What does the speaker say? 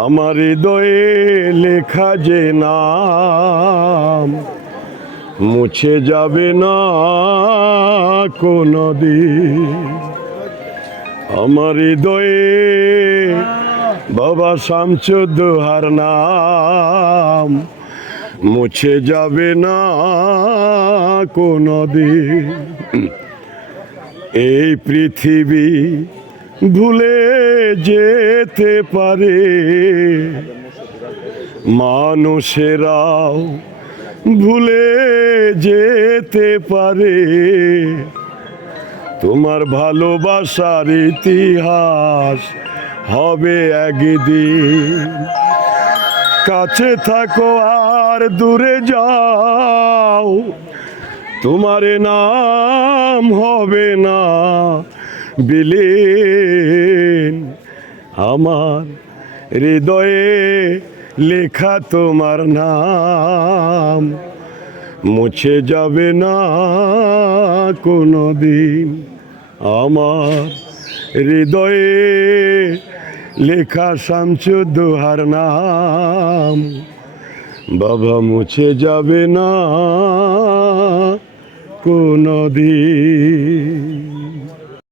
আমার হৃদয়ে লেখা যে নাম, মুছে যাবে না কোনো আমার হৃদয়ে বাবা শামসুদ্দোহার নাম, মুছে যাবে না কোনো দিন। এই পৃথিবী ভুলে যেতে পারে। মানুষেরাও ভুলে যেতে পারে। তোমার ভালোবাসার ইতিহাস হবে একদিন। কাছে থাকো আর দূরে যাও। তোমার নাম হবে না বিলীন আমার হৃদয়ে লেখা তোমার নাম। মুছে যাবে না কোনো দিন আমার হৃদয়ে লেখা শামসুদ্দোহার নাম। বাবা, মুছে যাবে না কোনো দিন